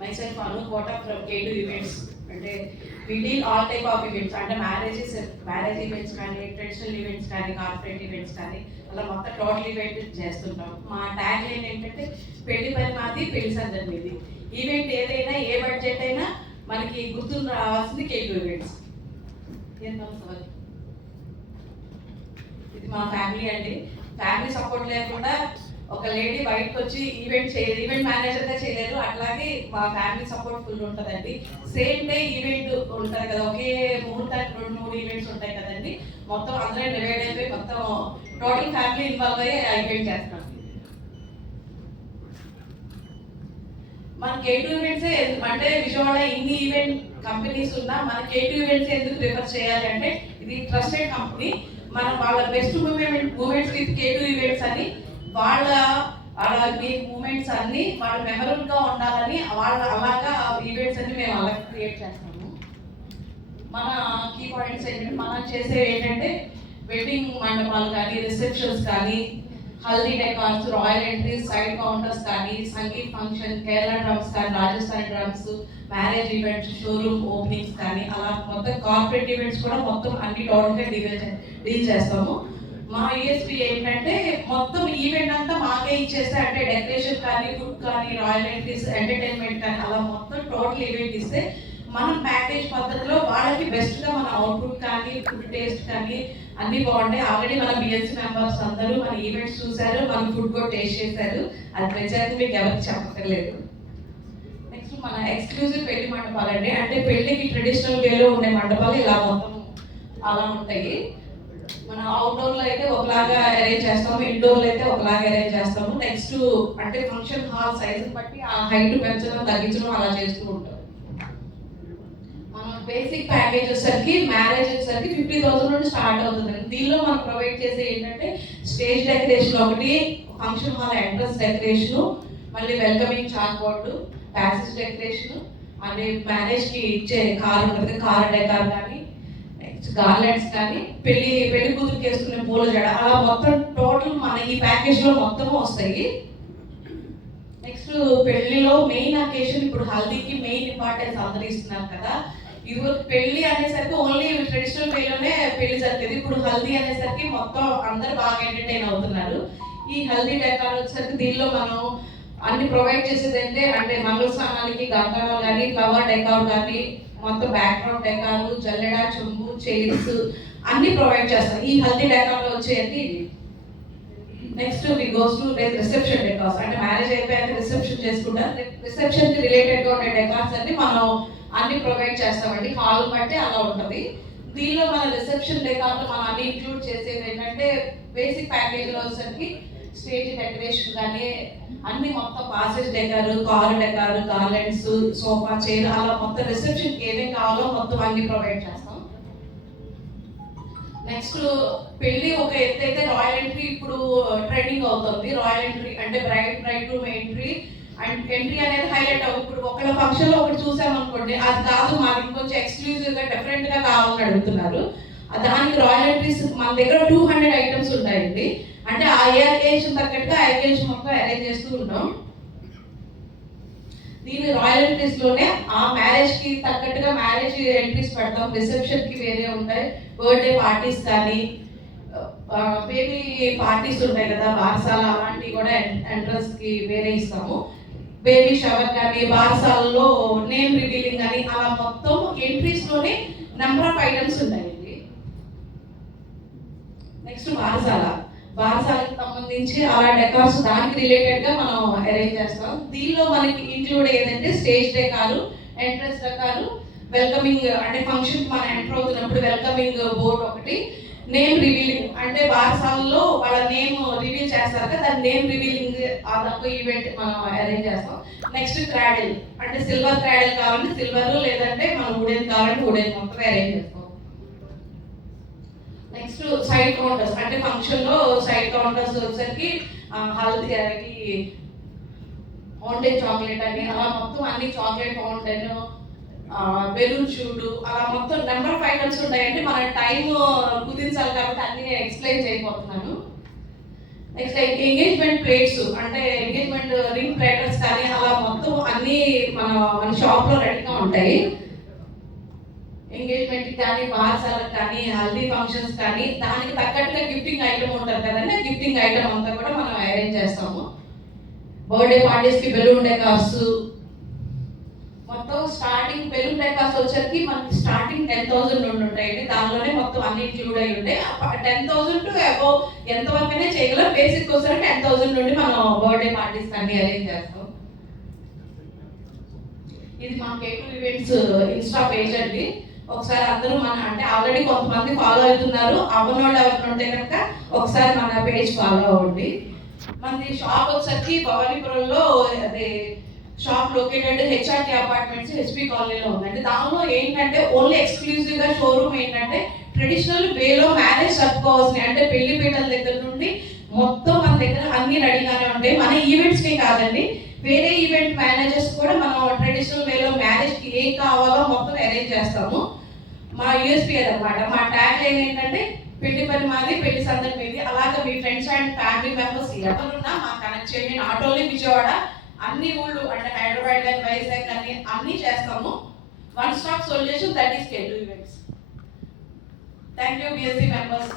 myself Anu Kota from K2 Events. అంటే we deal all type of events అంటే marriage events కానీ traditional events కానీ corporate events కానీ అలా మొత్తం టోటల్ ఈవెంట్ చేస్తుంటాం. మా ట్యాగ్ లైన్ ఏంటంటే పెళ్లి పని మాది పెళ్లి సందడి మీది. ఈవెంట్ ఏదైనా ఏ బడ్జెట్ అయినా మనకి గుర్తుకు రావాల్సింది K2 ఈవెంట్స్. ఇది మా ఫ్యామిలీ అండి. ఫ్యామిలీ సపోర్ట్ లేకుండా ఒక లేడీ బయటకు వచ్చి ఈవెంట్ మేనేజర్గా చేయలేరు. అట్లాగే మా ఫ్యామిలీ సపోర్ట్ ఫుల్ ఉంటుందండి. సేమ్ డే ఈవెంట్ ఉంటుంది కదా, ఒకే ముహూర్తానికి 2-3 ఈవెంట్స్ ఉంటాయి కదండి. మొత్తం అందరూ డివైడ్ అయిపోయి మొత్తం టోటల్ ఫ్యామిలీ ఇన్వాల్వ్ అయ్యి ఈవెంట్ చేస్తాం. మన K2 ఈవెంట్సే అంటే విజయవాడ ఇన్ని ఈవెంట్ కంపెనీస్ ఉన్నా మన K2 ఈవెంట్స్ ఎందుకు ప్రిఫర్ చేయాలి అంటే ఇది ట్రస్టెడ్ కంపెనీ. మనం వాళ్ళ best moments with K2 events అని వాళ్ళ మూమెంట్స్ అన్ని వాళ్ళ మెమరబుల్గా ఉండాలని వాళ్ళ అలాగా ఈవెంట్స్ అన్ని మేము అలా క్రియేట్ చేస్తాము. మన కీ పాయింట్స్ ఏంటంటే మనం చేసే ఏంటంటే వెడ్డింగ్ మండపాలు కానీ రిసెప్షన్స్ కానీ haldi decors royal entries side counters కానీ సంగీత్ ఫంక్షన్ కేరళ డ్రమ్స్ కానీ Rajasthan drums marriage events showroom openings కానీ అలా మొత్తం కార్పొరేట్ ఈవెంట్స్ కూడా మొత్తం అన్ని టోటల్గా డీల్ చేస్తాము. మా యూఎస్పీ ఏంటంటే మొత్తం ఈవెంట్ అంతా మాకే ఇచ్చేస్తే అంటే డెకరేషన్ కానీ ఫుడ్ కానీ రాయల్ ఎంట్రీస్ ఎంటర్టైన్మెంట్ కానీ అలా మొత్తం టోటల్ ఈవెంట్ ఇస్తే మనం ప్యాకేజ్ పద్ధతిలో వాళ్ళకి బెస్ట్గా మన అవుట్పుట్ కానీ ఫుడ్ టేస్ట్ కానీ అన్నీ బాగుంటాయి. ఆల్రెడీ మన బిఎస్సీ మెంబర్స్ అందరూ మన ఈవెంట్స్ చూశారు, మన ఫుడ్ కూడా టేస్ట్ చేశారు. అది ప్రచారం మీకు ఎవరికి చెప్పక్కర్లేదు. నెక్స్ట్ మన ఎక్స్క్లూజివ్ పెళ్లి మండపాలండి. అంటే పెళ్లికి ట్రెడిషనల్ వేలో ఉండే మండపాలు ఇలా మొత్తం అలా ఉంటాయి. మన అవుట్డోర్లో అయితే ఒకలాగా అరేంజ్ చేస్తాము, ఇండోర్లో అయితే ఒకలాగా అరేంజ్ చేస్తాము. నెక్స్ట్ అంటే ఫంక్షన్ హాల్ సైజుని బట్టి ఆ హైట్ పెంచడం తగ్గించడం అలా చేస్తూ ఉంటాం. మన బేసిక్ ప్యాకేజ్ వచ్చేసరికి మ్యారేజ్ వచ్చేసరికి 50,000 నుండి స్టార్ట్ అవుతుంది. దీనిలో మనం ప్రొవైడ్ చేసే ఏంటంటే స్టేజ్ డెకరేషన్ ఒకటి, ఫంక్షన్ హాల్ ఎంట్రన్స్ డెకరేషన్, మళ్ళీ welcoming chalk board, passage decoration, మళ్ళీ మ్యారేజ్కి ఇచ్చే కార్ ఉంటుంది కార్ డెకార్ కానీ గార్లెండ్స్ కానీ పెళ్లి కూతురికి వేసుకునే పూల జడ అలా మొత్తం టోటల్ మన ఈ ప్యాకేజ్లో మొత్తము వస్తాయి. నెక్స్ట్ పెళ్లిలో మెయిన్ అకేషన్ ఇప్పుడు హల్దీకి మెయిన్ ఇంపార్టెన్స్ అందరూ ఇస్తున్నారు కదా. ఇది పెళ్లి అనేసరికి ఓన్లీ ట్రెడిషనల్ వేలోనే పెళ్లి జరుగుతుంది. ఇప్పుడు హల్దీ అనేసరికి మొత్తం అందరు బాగా ఎంటర్టైన్ అవుతున్నారు. ఈ హల్దీ డెకార్ వచ్చేసరికి దీనిలో మనం అన్ని ప్రొవైడ్ చేసేది అంటే మంగళ స్నానాలకి గంగాలు కానీ ఫ్లవర్ డెకార్ కానీ మొత్తం బ్యాక్గ్రౌండ్ డెకారు జల్లెడ చెంబు చైర్స్ అన్ని ప్రొవైడ్ చేస్తాం. ఈ హల్దీ డెకార్లో వచ్చేది next we goes to reception decors. అంటే మ్యారేజ్ అయిపోయాక రిసెప్షన్ చేసుకుంటారు. రిసెప్షన్కి రిలేటెడ్గా ఉండే డెకార్స్ అన్ని మనం అన్ని ప్రొవైడ్ చేస్తామండి. హాల్ బట్టి అలా ఉంటుంది. దీనిలో మన రిసెప్షన్ డెకార్లో మనం అన్ని ఇంక్లూడ్ చేసేది ఏంటంటే బేసిక్ ప్యాకేజ్లో వచ్చేసరికి స్టేజ్ డెకరేషన్ కానీ అన్ని మొత్తం passage decor car decor garlands sofa chair అలా మొత్తం రిసెప్షన్కి ఏమేమి కావాలో మొత్తం అన్ని ప్రొవైడ్ చేస్తాం. నెక్స్ట్ పెళ్లి ఒక ఎత్తైతే రాయల్ ఎంట్రీ ఇప్పుడు ట్రెండింగ్ అవుతుంది. రాయల్ ఎంట్రీ అంటే braid room entry and entry అనేది హైలైట్ అవుతుంది. ఇప్పుడు ఒకళ్ళ ఫంక్షన్లో ఒకటి చూసామనుకోండి, అది కాదు మాకు ఇంకొంచెం ఎక్స్క్లూజివ్గా డిఫరెంట్గా కావాలని అడుగుతున్నారు. దానికి రాయల్ ఎంట్రీస్ మన దగ్గర 200 ఐటమ్స్ ఉంటాయండి. అంటే ఆ అకేషన్ తగ్గట్టుగా ఆ అకేషన్ మొత్తం అరేంజ్ చేస్తూ ఉంటాం. దీని రాయల్ ఎంట్రీస్లోనే ఆ మ్యారేజ్కి తగ్గట్టుగా మ్యారేజ్ ఎంట్రీస్ పెడతాం. రిసెప్షన్కి వేరే ఉంటాయి, బర్త్డే పార్టీస్ కానీ బేబీ పార్టీస్ ఉంటాయి కదా బారసాల అలాంటివి కూడా ఎంట్రన్స్కి వేరే ఇస్తాము. బేబీ షవర్ కానీ బారసాలలో నేమ్ రివీలింగ్ కానీ అలా మొత్తం ఎంట్రీస్లోనే నెంబర్ ఆఫ్ ఐటమ్స్ ఉంటాయండి. నెక్స్ట్ బారసాలకి సంబంధించి అలా డెకార్స్ దానికి రిలేటెడ్గా మనం అరేంజ్ చేస్తాం. దీనిలో మనకి ఇంక్లూడ్ ఏదంటే స్టేజ్ డెకారు, ఎంట్రన్స్ డెకారు, వెల్కమింగ్ అంటే ఫంక్షన్ మనం ఎంటర్ అవుతున్నప్పుడు వెల్కమింగ్ బోర్డ్ ఒకటి, నేమ్ రివీలింగ్ అంటే బారసాలలో వాళ్ళ నేమ్ రివీల్ చేస్తారు కదా దాని నేమ్ రివీలింగ్ అదొక ఈవెంట్ మనం అరేంజ్ చేస్తాం. నెక్స్ట్ క్రాడిల్ అంటే సిల్వర్ క్రాడిల్ కావాలంటే సిల్వర్, లేదంటే మనం వుడెన్ కావాలంటే వుడెన్ మొత్తం అరేంజ్ చేస్తాం. నెక్స్ట్ సైడ్ కౌంటర్స్ అంటే ఫంక్షన్లో సైడ్ కౌంటర్స్ వచ్చేసరికి హల్దీకి ఫౌంటైన్ చాక్లెట్ అని అలా మొత్తం అన్ని చాక్లెట్ ఫౌంటైన్ బెలూన్ షూటు అలా మొత్తం నెంబర్ ఆఫ్ ఐటమ్స్ ఉంటాయంటే మన టైం కుదించాలి కాబట్టి అన్ని నేను ఎక్స్ప్లెయిన్ చేయబోతున్నాను. నెక్స్ట్ ఎంగేజ్మెంట్ ప్లేట్స్ అంటే ఎంగేజ్మెంట్ రింగ్ ప్లేటర్స్ కానీ అలా మొత్తం అన్నీ మన షాప్లో రెడీగా ఉంటాయి. ఎంగేజ్మెంట్ కానీ బార్సాలకు కానీ హల్దీ ఫంక్షన్స్ కానీ దానికి తగ్గట్టుగా గిఫ్టింగ్ ఐటమ్ ఉంటుంది కదండి, గిఫ్టింగ్ ఐటమ్ అంతా కూడా మనం అరేంజ్ చేస్తాము. బర్త్డే పార్టీస్కి బెలూన్ డెకార్స్ మొత్తం స్టార్టింగ్ బెలూన్ డెకార్స్ వచ్చరికి మనకి స్టార్టింగ్ 10,000 నుండి ఉంటాయండి. దానిలోనే మొత్తం అన్ని ఇంక్లూడ్ అయ్యి ఉంటాయి. 10,000 టు అబౌవ్ ఎంతవరకైనా చేయగలం. బేసిక్ వచ్చరికి 10,000 నుండి మనం బర్త్డే పార్టీస్ అన్ని అరేంజ్ చేస్తాం. ఇది మా K2 ఈవెంట్స్ ఇన్స్టా పేజ్ అండి. ఒకసారి అందరూ అంటే ఆల్రెడీ కొంతమంది ఫాలో అవుతున్నారు, అవ్వనోళ్ళు ఎవరైనా ఉంటే కనుక ఒకసారి మన పేజ్ ఫాలో అవ్వండి. మనది షాప్ వచ్చరికి భవానీపురంలో అదే shop located HRT apartments HP కాలనీలో ఉందండి. దానిలో ఏంటంటే ఓన్లీ ఎక్స్క్లూజివ్గా షోరూమ్ ఏంటంటే ట్రెడిషనల్ వేలో మ్యారేజ్ జరుపుకోవాల్సిన అంటే పెళ్లి పీటల దగ్గర నుండి మొత్తం మన దగ్గర అన్ని రెడీగానే ఉంటాయి. మన ఈవెంట్స్కే కాదండి, వేరే ఈవెంట్ మేనేజర్స్ కూడా మనం ట్రెడిషనల్ వేలో మ్యారేజ్కి ఏం కావాలో మొత్తం అరేంజ్ చేస్తాము. మా USP అదనమాట. మా ట్యాగ్ లైన్ ఏంటంటే పెళ్లి పని మాది, పెళ్లి సందడి మీది. అలాగే మీ ఫ్రెండ్స్ అండ్ ఫ్యామిలీ మెంబర్స్ ఎవరున్నా మాకు కనెక్ట్ చేయండి. నాట్ ఓన్లీ విజయవాడ, అన్ని ఊళ్ళు అంటే హైదరాబాద్ కానీ వైజాగ్ కానీ అన్నీ చేస్తాము. One stop solution that is K2 events. Thank you BSC members.